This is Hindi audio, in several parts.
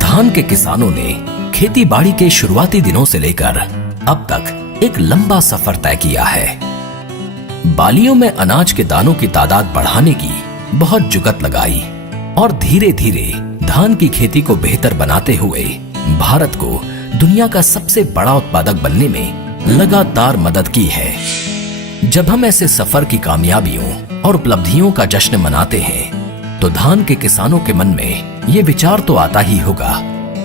धान के किसानों ने खेती बाड़ी के शुरुआती दिनों से लेकर अब तक एक लंबा सफर तय किया है। बालियों में अनाज के दानों की तादाद बढ़ाने की बहुत जुगत लगाई और धीरे धीरे धान की खेती को बेहतर बनाते हुए भारत को दुनिया का सबसे बड़ा उत्पादक बनने में लगातार मदद की है। जब हम ऐसे सफर की कामयाबियों और उपलब्धियों का जश्न मनाते हैं तो धान के किसानों के मन में ये विचार तो आता ही होगा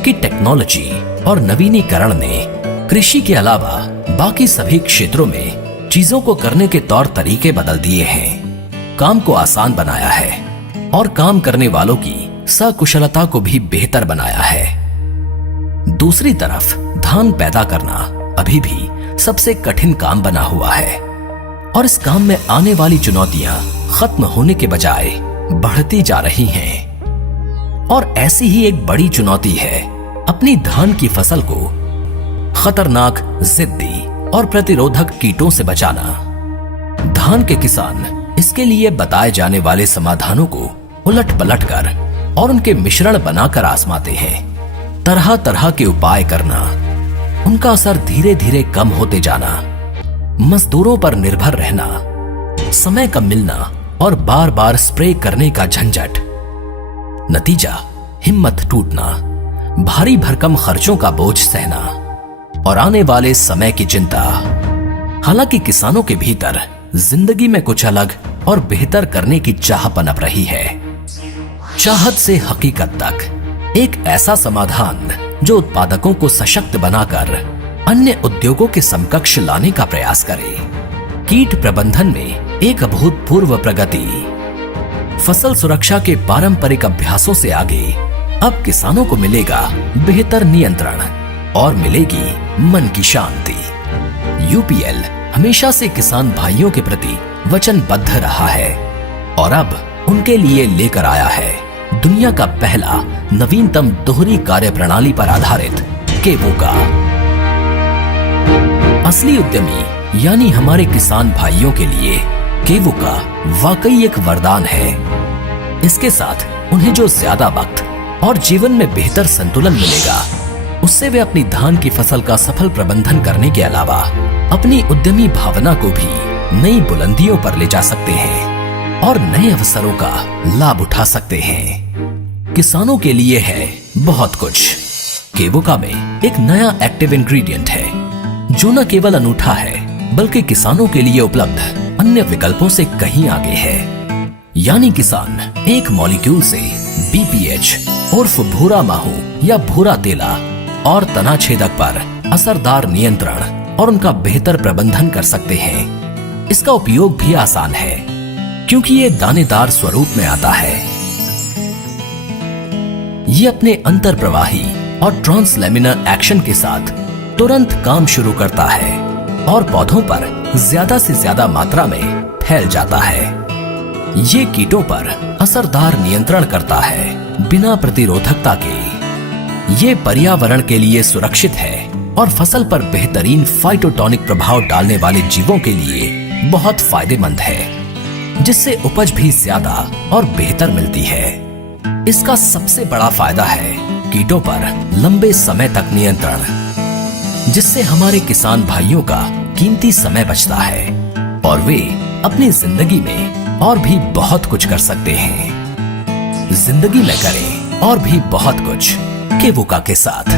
कि टेक्नोलॉजी और नवीनीकरण ने कृषि के अलावा बाकी सभी क्षेत्रों में चीजों को करने के तौर तरीके बदल दिए हैं, काम को आसान बनाया है और काम करने वालों की सकुशलता को भी बेहतर बनाया है। दूसरी तरफ धान पैदा करना अभी भी सबसे कठिन काम बना हुआ है और इस काम में आने वाली चुनौतियां खत्म होने के बजाय बढ़ती जा रही हैं। और ऐसी ही एक बड़ी चुनौती है अपनी धान की फसल को खतरनाक, जिद्दी और प्रतिरोधक कीटों से बचाना। धान के किसान इसके लिए बताए जाने वाले समाधानों को उलट पलट कर और उनके मिश्रण बनाकर आजमाते हैं। तरह तरह के उपाय करना, उनका असर धीरे धीरे कम होते जाना, मजदूरों पर निर्भर रहना, समय का मिलना और बार बार स्प्रे करने का झंझट। नतीजा हिम्मत टूटना, भारी भरकम खर्चों का बोझ सहना और आने वाले समय की चिंता। हालांकि किसानों के भीतर जिंदगी में कुछ अलग और बेहतर करने की चाह पनप रही है। चाहत से हकीकत तक एक ऐसा समाधान जो उत्पादकों को सशक्त बनाकर अन्य उद्योगों के समकक्ष लाने का प्रयास करे। कीट प्रबंधन में एक अभूतपूर्व प्रगति। फसल सुरक्षा के पारंपरिक अभ्यासों से आगे अब किसानों को मिलेगा बेहतर नियंत्रण और मिलेगी मन की शांति। यूपीएल हमेशा से किसान भाइयों के प्रति वचनबद्ध रहा है और अब उनके लिए लेकर आया है दुनिया का पहला नवीनतम दोहरी कार्यप्रणाली पर आधारित केवोका। असली उद्यमी यानी हमारे किसान भाइयों के लिए केवोका वाकई एक वरदान है। इसके साथ उन्हें जो ज्यादा वक्त और जीवन में बेहतर संतुलन मिलेगा, उससे वे अपनी धान की फसल का सफल प्रबंधन करने के अलावा अपनी उद्यमी भावना को भी नई बुलंदियों पर ले जा सकते हैं और नए अवसरों का लाभ उठा सकते हैं। किसानों के लिए है बहुत कुछ। केवोका में एक नया एक्टिव इंग्रेडिएंट है जो न केवल अनूठा है बल्कि किसानों के लिए उपलब्ध अन्य विकल्पों से कहीं आगे है। यानी किसान एक मॉलिक्यूल से बीपीएच उर्फ भूरा माहू या भूरा तेला और तना छेदक पर असरदार नियंत्रण और उनका बेहतर प्रबंधन कर सकते हैं। इसका उपयोग भी आसान है क्योंकि ये दानेदार स्वरूप में आता है। ये अपने अंतर प्रवाही और ट्रांसलेमिनर एक्शन के साथ तुरंत काम शुरू करता है और पौधों पर ज्यादा से ज्यादा मात्रा में फैल जाता है। ये कीटों पर असरदार नियंत्रण करता है बिना प्रतिरोधकता के। ये पर्यावरण के लिए सुरक्षित है और फसल पर बेहतरीन फाइटोटॉनिक प्रभाव डालने वाले जीवों के लिए बहुत फायदेमंद है, जिससे उपज भी ज्यादा और बेहतर मिलती है। इसका सबसे बड़ा फायदा है कीटों पर लंबे समय तक नियंत्रण, जिससे हमारे किसान भाइयों का कीमती समय बचता है और वे अपनी जिंदगी में और भी बहुत कुछ कर सकते हैं। जिंदगी में करें और भी बहुत कुछ केवोका के साथ।